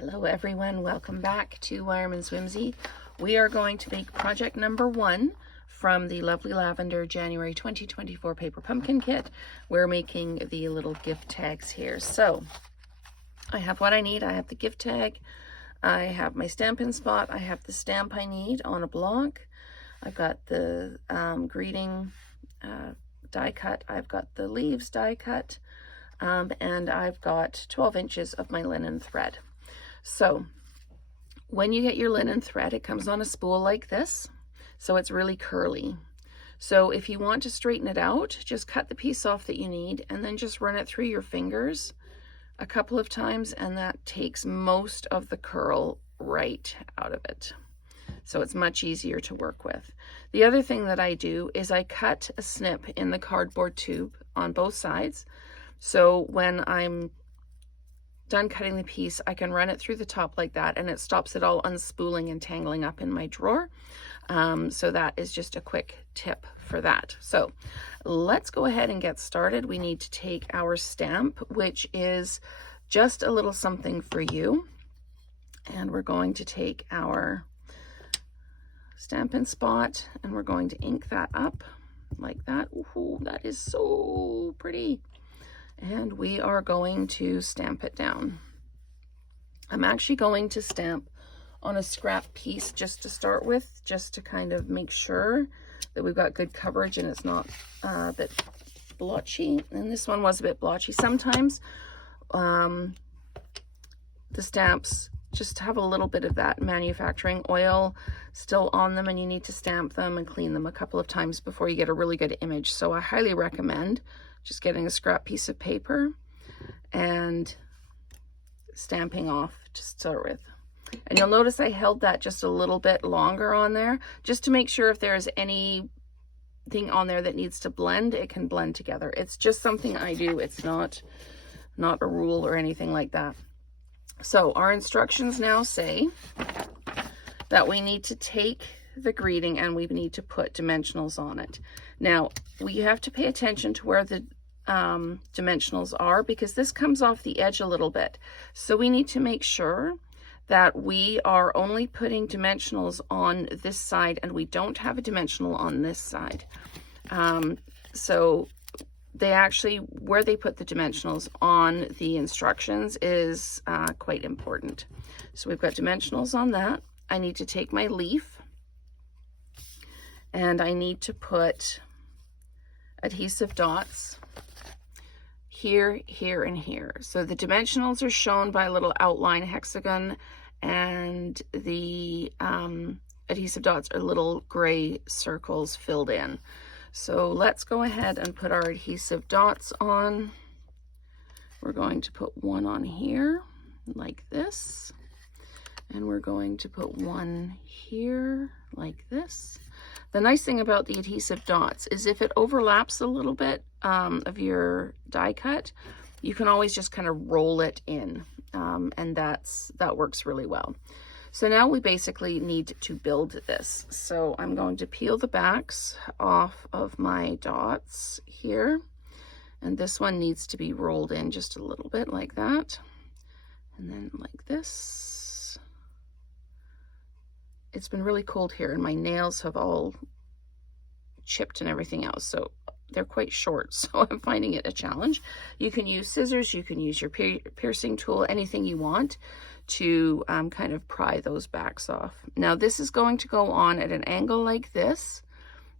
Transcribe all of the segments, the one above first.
Hello everyone, welcome back to Wireman's Whimsy. We are going to make project number 1 from the lovely Lavender January 2024 paper pumpkin kit. We're making the little gift tags here. So I have what I need. I have the gift tag, I have my Stampin' Spot, I have the stamp I need on a block, I've got the greeting die cut, I've got the leaves die cut, and I've got 12 inches of my linen thread. So when you get your linen thread, it comes on a spool like this, so it's really curly. So if you want to straighten it out, just cut the piece off that you need and then just run it through your fingers a couple of times, and that takes most of the curl right out of it. So it's much easier to work with. The other thing that I do is I cut a snip in the cardboard tube on both sides. So when I'm done cutting the piece, I can run it through the top like that, and it stops it all unspooling and tangling up in my drawer. So that is just a quick tip for that. So let's go ahead and get started. We need to take our stamp, which is just a little something for you, and we're going to take our Stampin' Spot and we're going to ink that up like that. Ooh, that is so pretty. And we are going to stamp it down. I'm actually going to stamp on a scrap piece just to start with, just to kind of make sure that we've got good coverage and it's not a bit blotchy. And this one was a bit blotchy. Sometimes the stamps just have a little bit of that manufacturing oil still on them, and you need to stamp them and clean them a couple of times before you get a really good image. So I highly recommend just getting a scrap piece of paper and stamping off to start with. And you'll notice I held that just a little bit longer on there, just to make sure if there's anything on there that needs to blend, it can blend together. It's just something I do. It's not a rule or anything like that. So our instructions now say that we need to take the greeting and we need to put dimensionals on it. Now we have to pay attention to where the dimensionals are, because this comes off the edge a little bit. So we need to make sure that we are only putting dimensionals on this side and we don't have a dimensional on this side. So they actually, where they put the dimensionals on the instructions is quite important. So we've got dimensionals on that. I need to take my leaf and I need to put adhesive dots here, here, and here. So the dimensionals are shown by a little outline hexagon, and the adhesive dots are little gray circles filled in. So let's go ahead and put our adhesive dots on. We're going to put one on here like this, and we're going to put one here like this. The nice thing about the adhesive dots is if it overlaps a little bit of your die cut, you can always just kind of roll it in, and that works really well. So now we basically need to build this. So I'm going to peel the backs off of my dots here, and this one needs to be rolled in just a little bit like that, and then like this. It's been really cold here and my nails have all chipped and everything else, so they're quite short, so I'm finding it a challenge. You can use scissors, you can use your piercing tool, anything you want to kind of pry those backs off. Now this is going to go on at an angle like this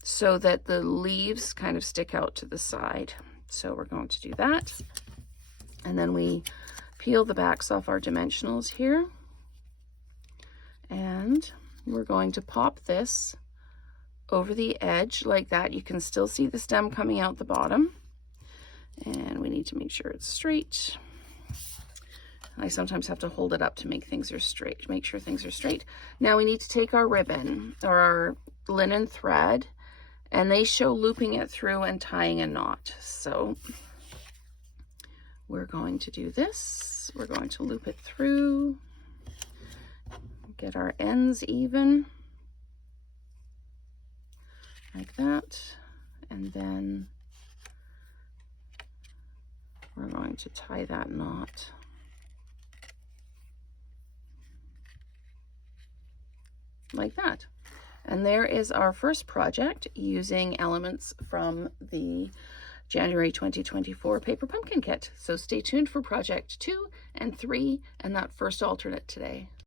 so that the leaves kind of stick out to the side. So we're going to do that, and then we peel the backs off our dimensionals here, and we're going to pop this over the edge like that. You can still see the stem coming out the bottom, and we need to make sure it's straight. I sometimes have to hold it up to make things are straight, make sure things are straight. Now we need to take our ribbon or our linen thread, and they show looping it through and tying a knot. So we're going to do this. We're going to loop it through, get our ends even like that, and then we're going to tie that knot like that. And there is our first project using elements from the January 2024 Paper Pumpkin Kit. So stay tuned for project 2 and 3 and that first alternate today.